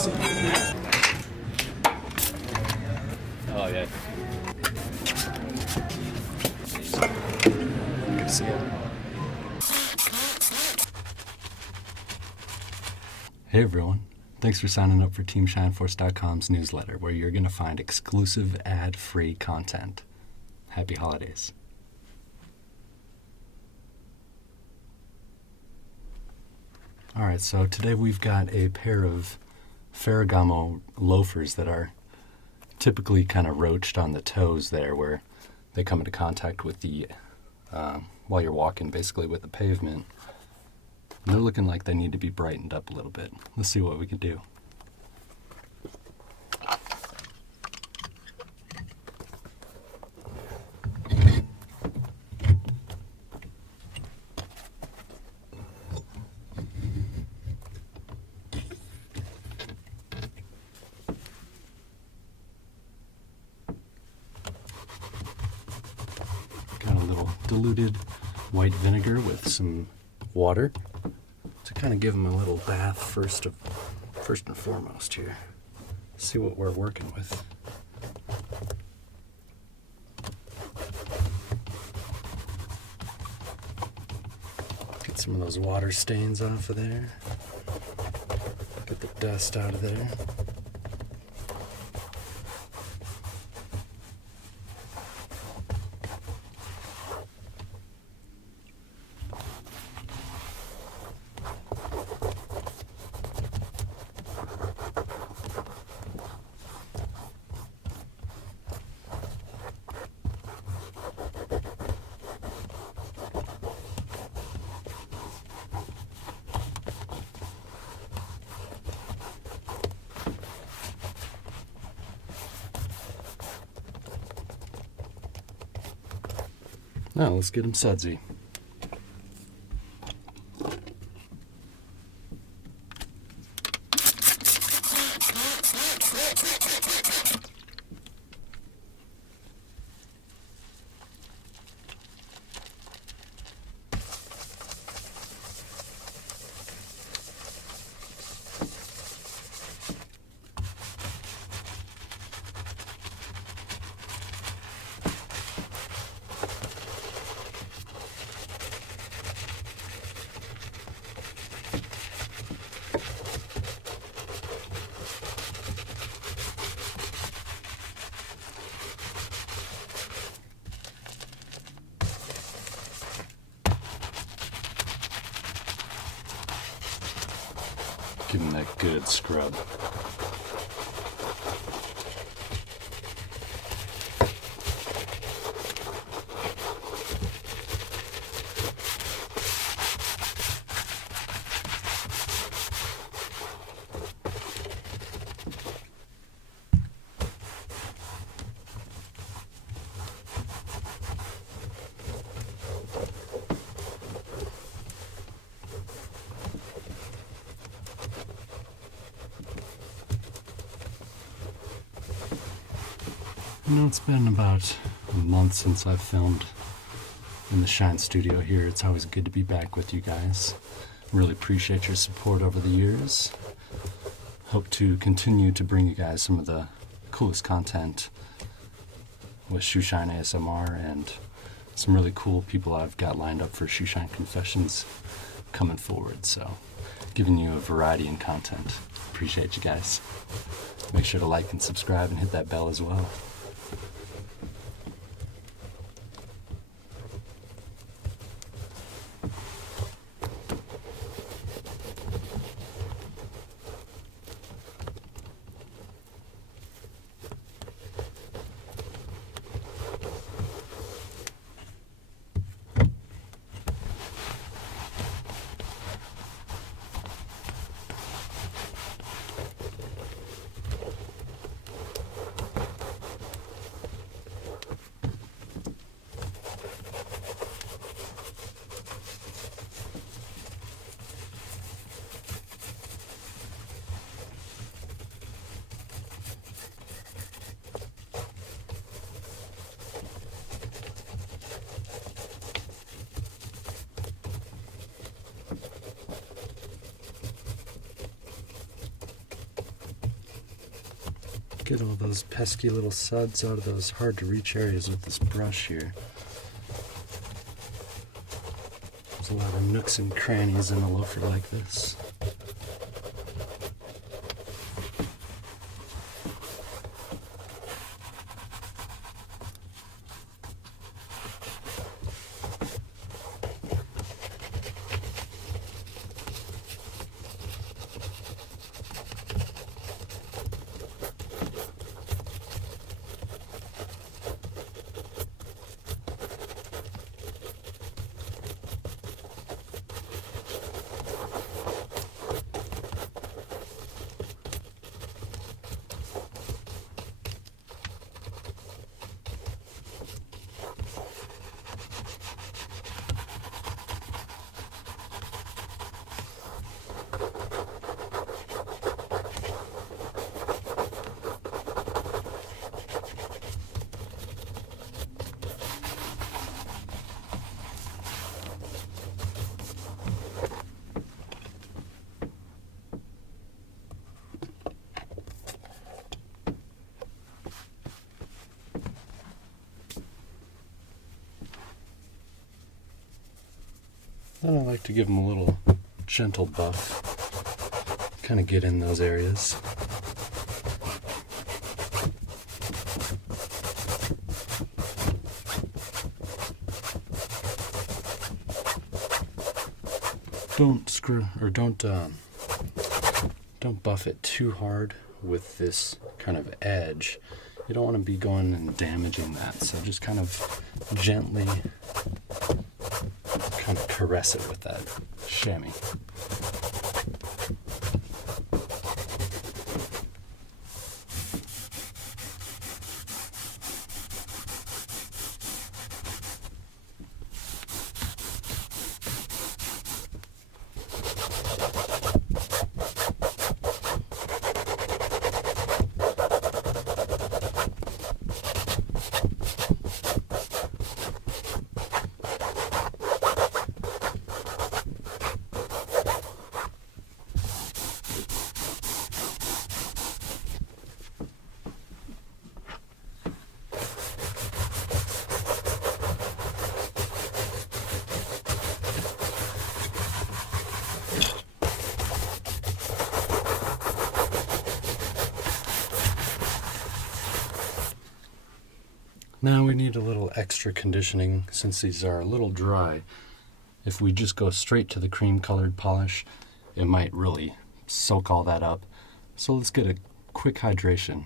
see you. Oh, yeah. Good to see you. Hey everyone, thanks for signing up for TeamShineForce.com's newsletter, where you're going to find exclusive ad-free content. Happy holidays. Alright, so today we've got a pair of Ferragamo loafers that are typically kind of roached on the toes there, where they come into contact with the, while you're walking basically with the pavement. And they're looking like they need to be brightened up a little bit. Let's see what we can do. Got a little diluted white vinegar with some water to kind of give them a little bath first and foremost here. See what we're working with. Get some of those water stains off of there. Get the dust out of there. Now let's get them sudsy. Give them that good scrub. You know, it's been about a month since I've filmed in the Shine studio here. It's always good to be back with you guys. Really appreciate your support over the years. Hope to continue to bring you guys some of the coolest content with Shoeshine ASMR and some really cool people I've got lined up for Shoeshine Confessions coming forward. So, giving you a variety in content. Appreciate you guys. Make sure to like and subscribe and hit that bell as well. Get all those pesky little suds out of those hard to reach areas with this brush here. There's a lot of nooks and crannies in a loafer like this. Then I like to give them a little gentle buff, kind of get in those areas. Don't buff it too hard with this kind of edge. You don't want to be going and damaging that, so just kind of gently kind of caress it with that chamois. Now we need a little extra conditioning since these are a little dry. If we just go straight to the cream colored polish, it might really soak all that up. So let's get a quick hydration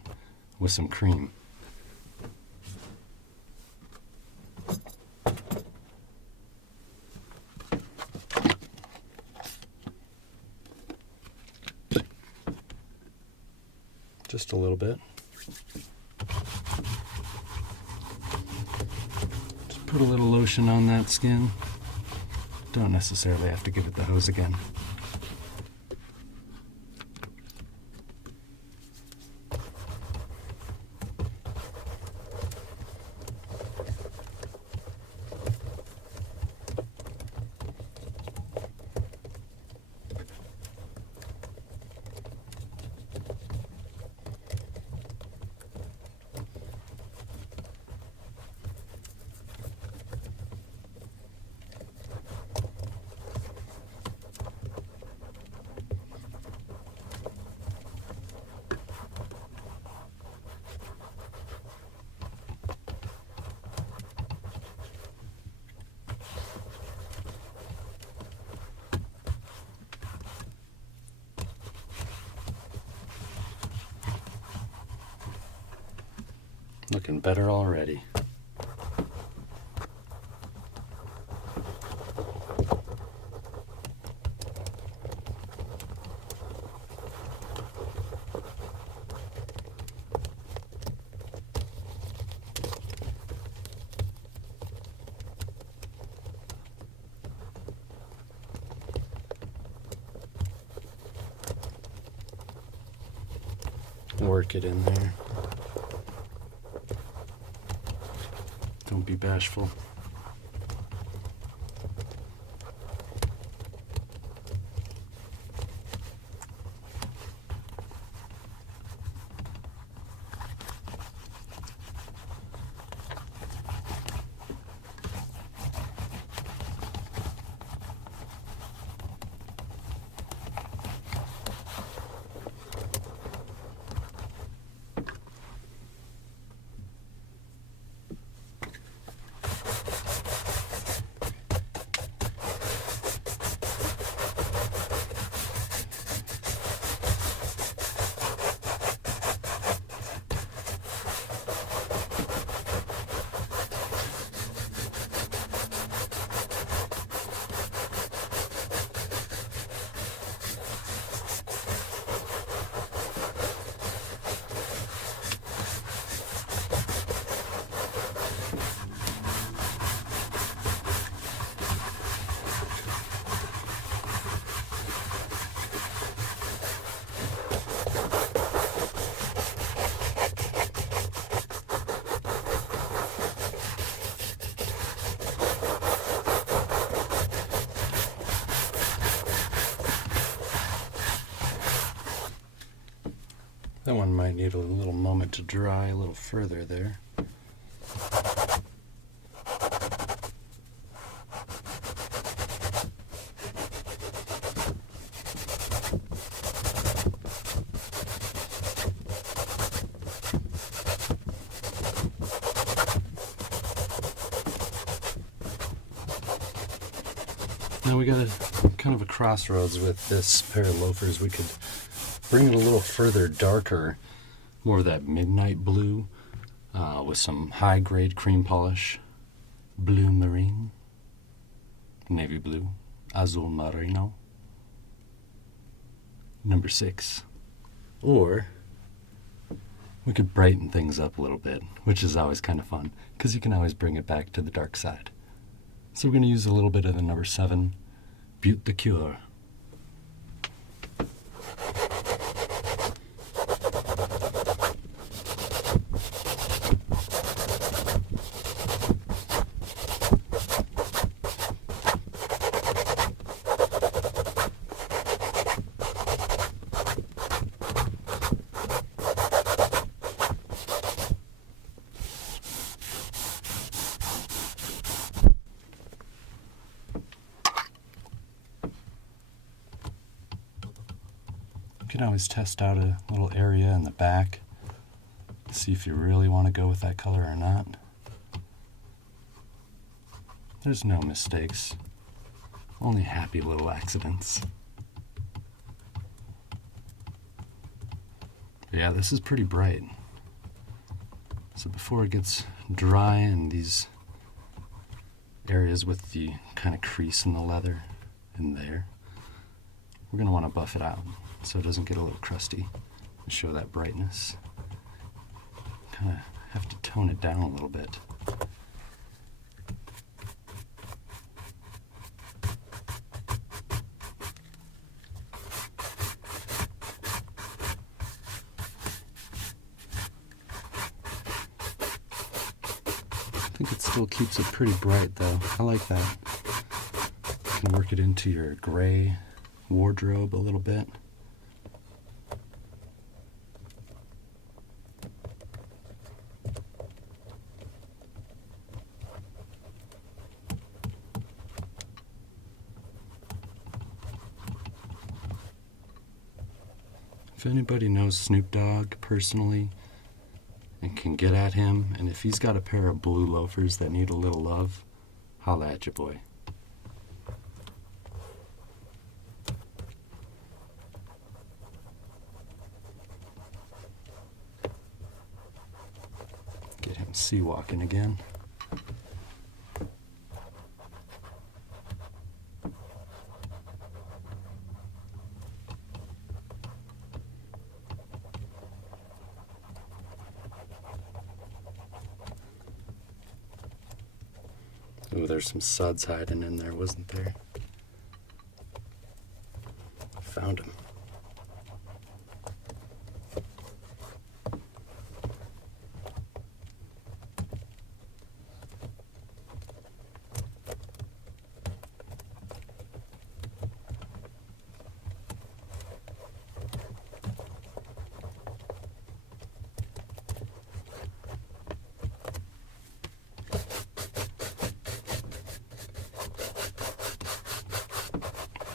with some cream. Just a little bit. Put a little lotion on that skin. Don't necessarily have to give it the hose again. Looking better already. Work it in there. Don't be bashful. That one might need a little moment to dry a little further there. Now we got a kind of a crossroads with this pair of loafers. We could bring it a little further darker, more of that midnight blue, with some high grade cream polish, blue marine, navy blue, azul marino, number 6. Or we could brighten things up a little bit, which is always kind of fun, because you can always bring it back to the dark side. So we're going to use a little bit of the number 7, Butte de Cure. You can always test out a little area in the back, see if you really want to go with that color or not. There's no mistakes, only happy little accidents. But yeah, this is pretty bright. So before it gets dry in these areas with the kind of crease in the leather in there, we're going to want to buff it out so it doesn't get a little crusty and show that brightness. Kind of have to tone it down a little bit. I think it still keeps it pretty bright though. I like that. You can work it into your gray wardrobe a little bit. If anybody knows Snoop Dogg personally and can get at him, and if he's got a pair of blue loafers that need a little love, holla at your boy. Get him sea walking again. Oh, there's some suds hiding in there, wasn't there? Found him.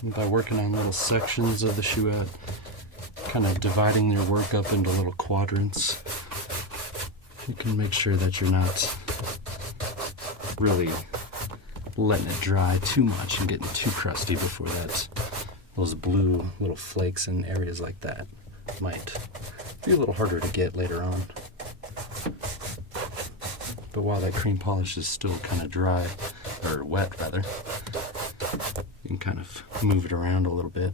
By working on little sections of the shoeette, kind of dividing your work up into little quadrants, you can make sure that you're not really letting it dry too much and getting too crusty before those blue little flakes in areas like that might be a little harder to get later on. But while that cream polish is still kind of dry, or wet rather, you can kind of move it around a little bit.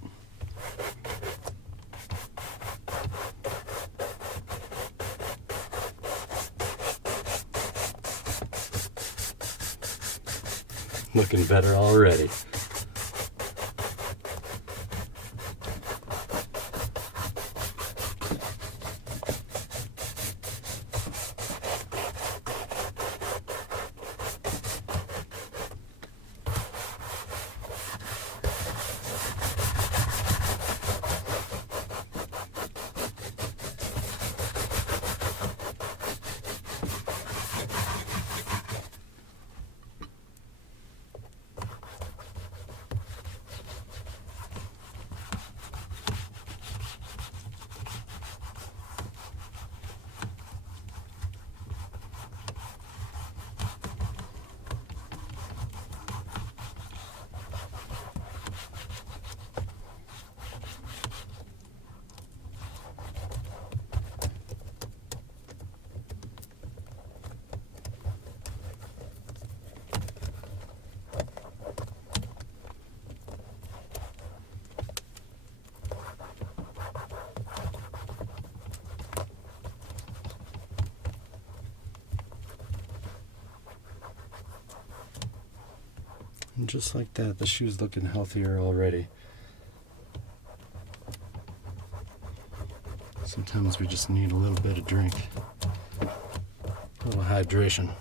Looking better already. And just like that, the shoe's looking healthier already. Sometimes we just need a little bit of drink, a little hydration.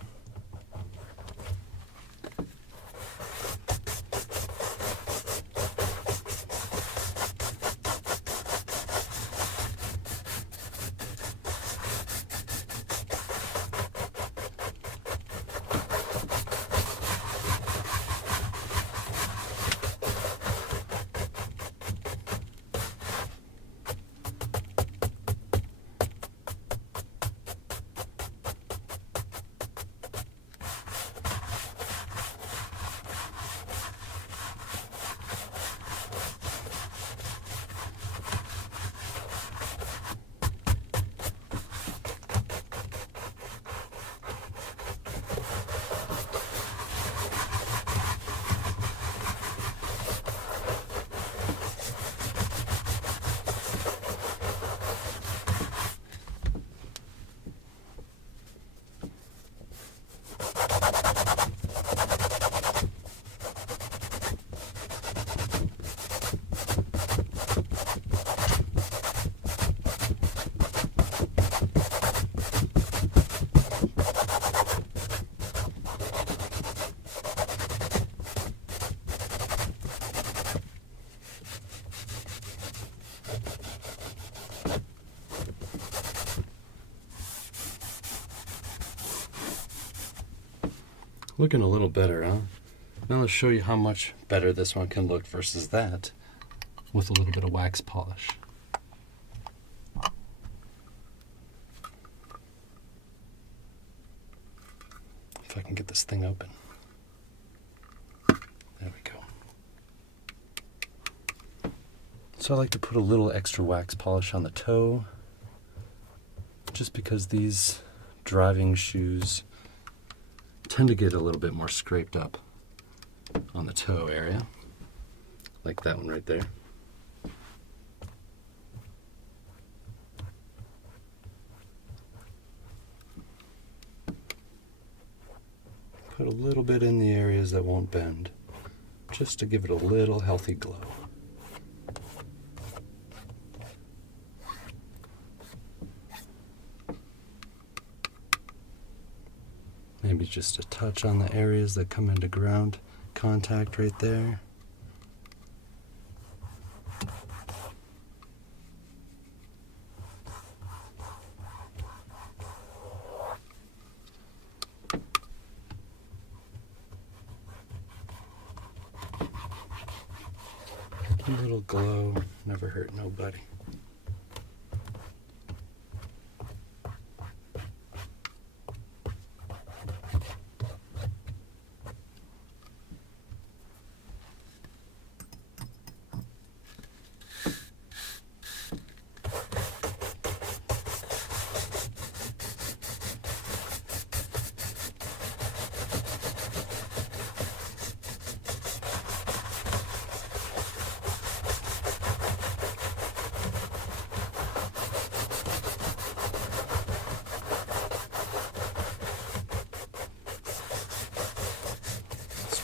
Looking a little better, huh? Now let's show you how much better this one can look versus that with a little bit of wax polish. If I can get this thing open. There we go. So I like to put a little extra wax polish on the toe, just because these driving shoes tend to get a little bit more scraped up on the toe area, like that one right there. Put a little bit in the areas that won't bend, just to give it a little healthy glow. Maybe just a touch on the areas that come into ground contact right there. A little glow, never hurt nobody.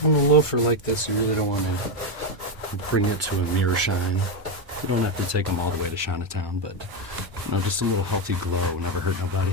On a loafer like this, you really don't want to bring it to a mirror shine. You don't have to take them all the way to Chinatown, but you know, just a little healthy glow never hurt nobody.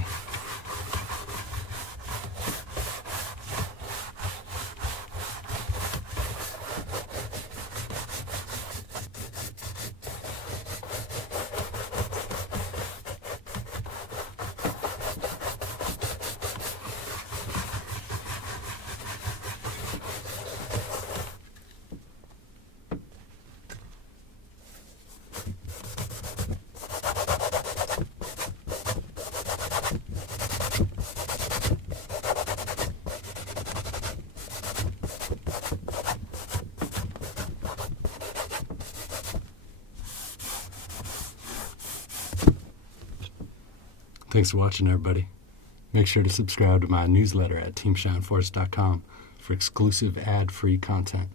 Thanks for watching, everybody. Make sure to subscribe to my newsletter at teamshineforce.com for exclusive ad-free content.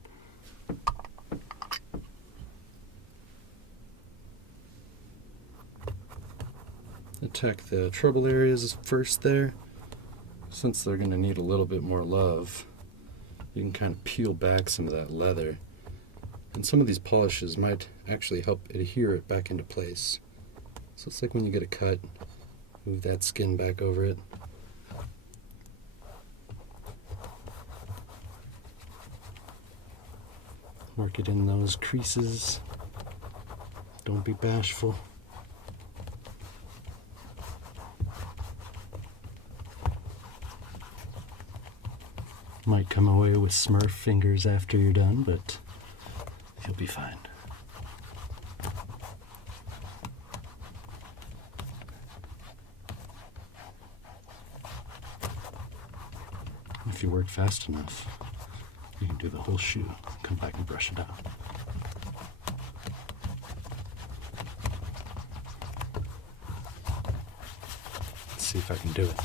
Attack the trouble areas first there, since they're going to need a little bit more love you can kind of peel back some of that leather. And some of these polishes might actually help adhere it back into place. So it's like when you get a cut, move that skin back over it. Work it in those creases. Don't be bashful. Might come away with Smurf fingers after you're done, but you'll be fine. If you work fast enough, you can do the whole shoe. Come back and brush it out. Let's see if I can do it.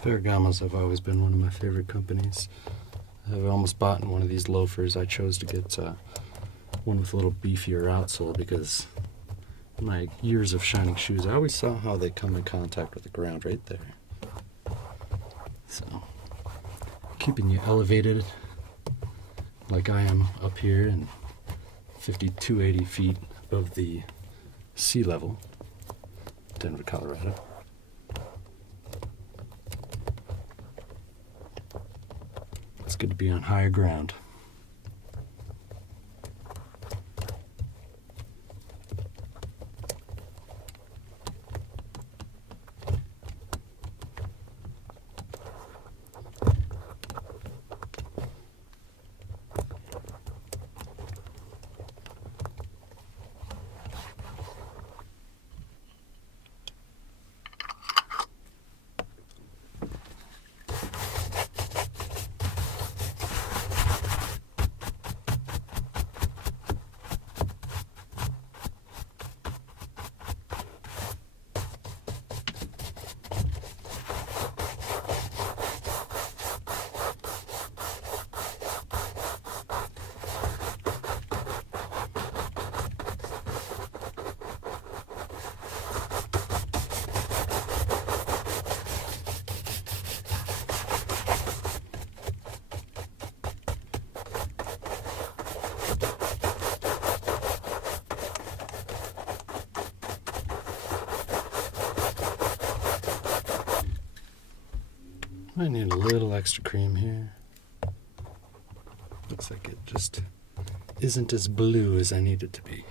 Ferragamo's have always been one of my favorite companies. I've almost bought one of these loafers. I chose to get one with a little beefier outsole because in my years of shining shoes, I always saw how they come in contact with the ground right there. So, keeping you elevated like I am up here and 5,280 feet above the sea level, Denver, Colorado. It's good to be on higher ground. Might need a little extra cream here. Looks like it just isn't as blue as I need it to be.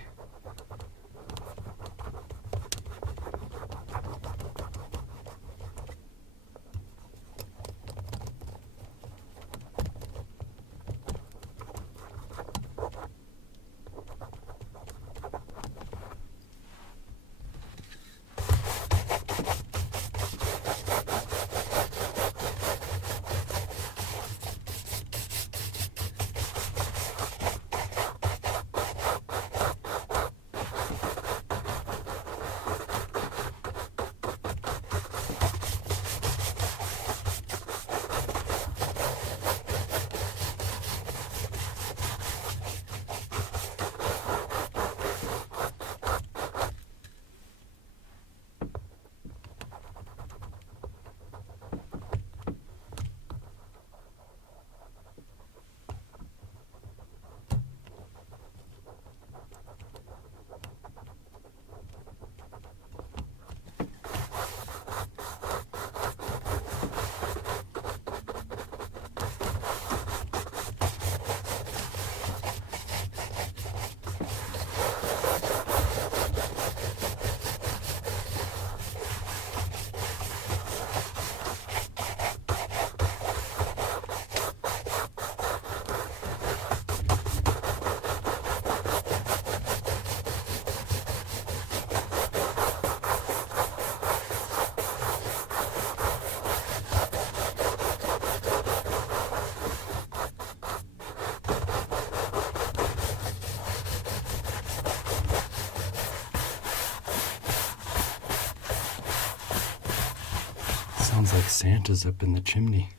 Sounds like Santa's up in the chimney.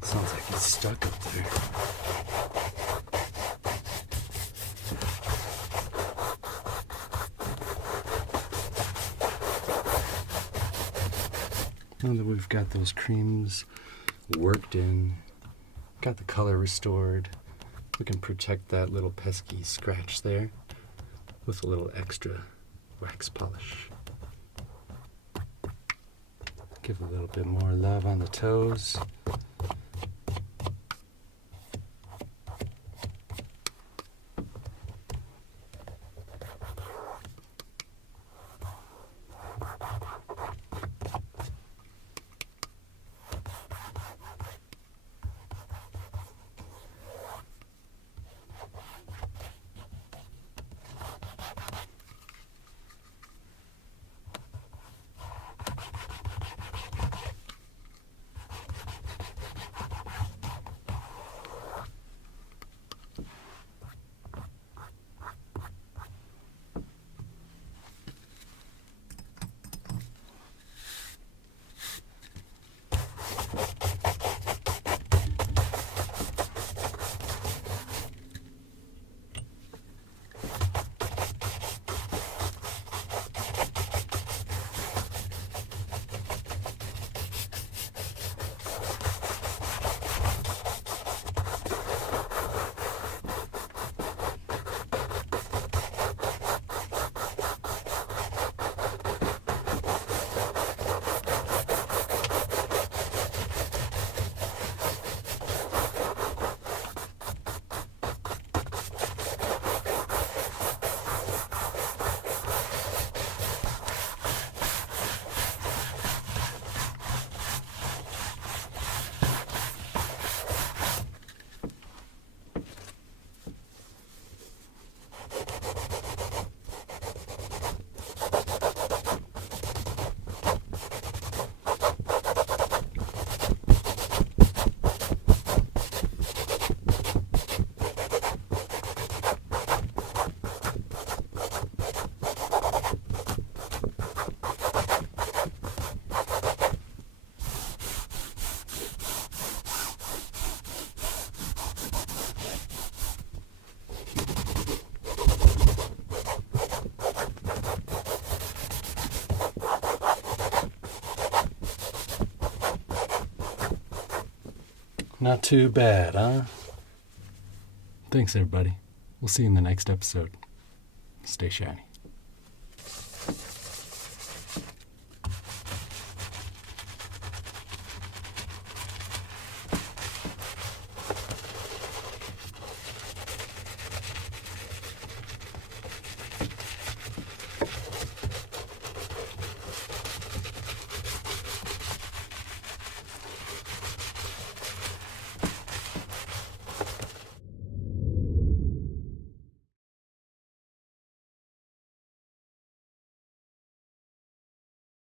Sounds like he's stuck up there. Now that we've got those creams worked in, got the color restored, we can protect that little pesky scratch there with a little extra wax polish. Give a little bit more love on the toes. Not too bad, huh? Thanks, everybody. We'll see you in the next episode. Stay shiny.